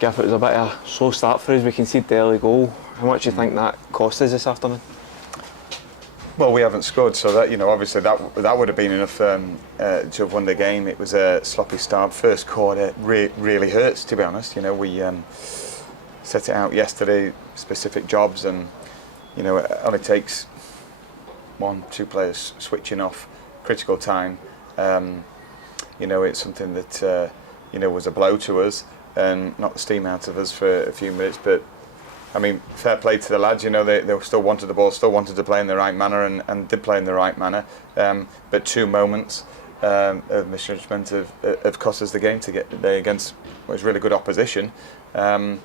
Gaff, it was a bit of a slow start for us. We conceded the early goal. How much do you think that cost us this afternoon? Well, we haven't scored, so that, you know, obviously that would have been enough to have won the game. It was a sloppy start. First quarter really hurts, to be honest. You know, we set it out yesterday, specific jobs, and you know, it only takes 1-2 players switching off, critical time. You know, it's something that you know, was a blow to us and knocked the steam out of us for a few minutes. But I mean, fair play to the lads. You know, they still wanted the ball, still wanted to play in the right manner, and did play in the right manner. But 2 moments of misjudgment have cost us the game to get there against what was really good opposition. Other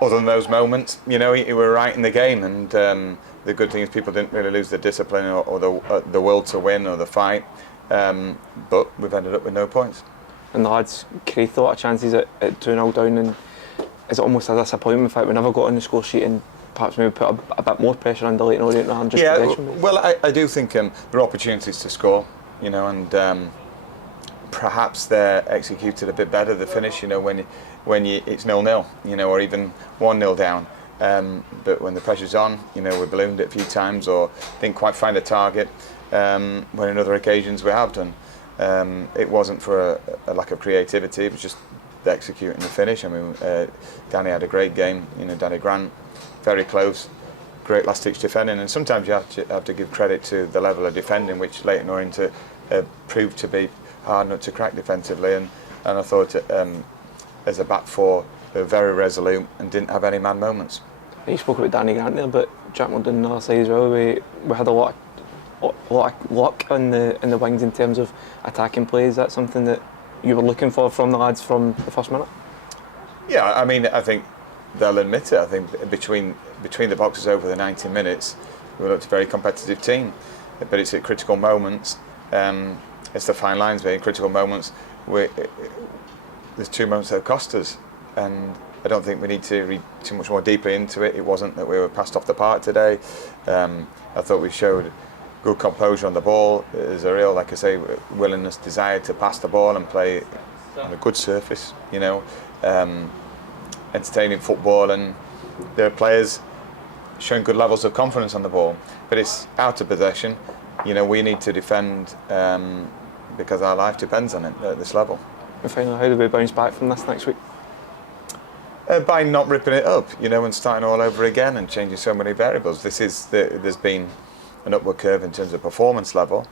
than those moments, you know, we were right in the game, and the good thing is people didn't really lose the discipline or the will to win or the fight. But we've ended up with no points. And the lads created a lot of chances at 2-0 down, and is it almost a disappointment in fact we never got on the score sheet and perhaps maybe put a bit more pressure on the Leyton Orient than just possession? Well, I do think there are opportunities to score, you know, and perhaps they're executed a bit better, the finish, you know, when it's 0-0, you know, or even 1-0 down. But when the pressure's on, you know, we ballooned it a few times or didn't quite find a target, when in other occasions we have done. It wasn't for a lack of creativity, it was just the executing the finish. I mean, Danny had a great game, you know, Danny Grant, very close, great last-ditch defending, and sometimes you have to give credit to the level of defending which Leyton Orient proved to be hard not to crack defensively, and I thought as a back four they were very resolute and didn't have any man moments. You spoke about Danny Grant there, but Jack Murden on the other side as well. We had a lot of luck in the wings in terms of attacking plays. Is that something that you were looking for from the lads from the first minute? Yeah, I mean, I think they'll admit it. I think between the boxes over the 90 minutes, we looked a very competitive team. But it's at critical moments. It's the fine lines, but in critical moments, there's 2 moments that have cost us, and I don't think we need to read too much more deeply into it. It wasn't that we were passed off the park today. I thought we showed good composure on the ball. There's a real, like I say, willingness, desire to pass the ball and play on a good surface, you know, entertaining football, and there are players showing good levels of confidence on the ball. But it's out of possession. You know, we need to defend because our life depends on it at this level. And finally, how do we bounce back from this next week? By not ripping it up, you know, and starting all over again and changing so many variables. There's been an upward curve in terms of performance level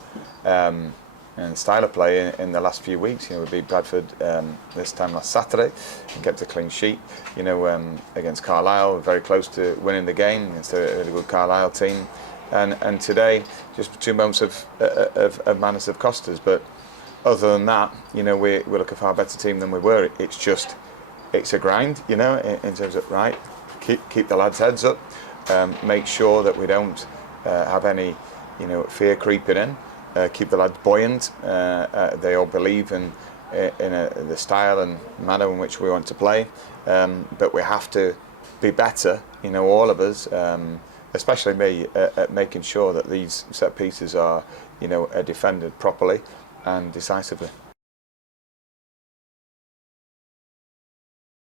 and style of play in the last few weeks. You know, we beat Bradford this time last Saturday and kept a clean sheet. You know, against Carlisle, very close to winning the game against a really good Carlisle team. And today, just 2 moments of madness have cost us. But other than that, you know, we look a far better team than we were. It's a grind, you know, in terms of keep the lads' heads up, make sure that we don't have any, you know, fear creeping in. Keep the lads buoyant. They all believe in the style and manner in which we want to play, but we have to be better, you know, all of us, especially me, at making sure that these set pieces are, you know, defended properly and decisively.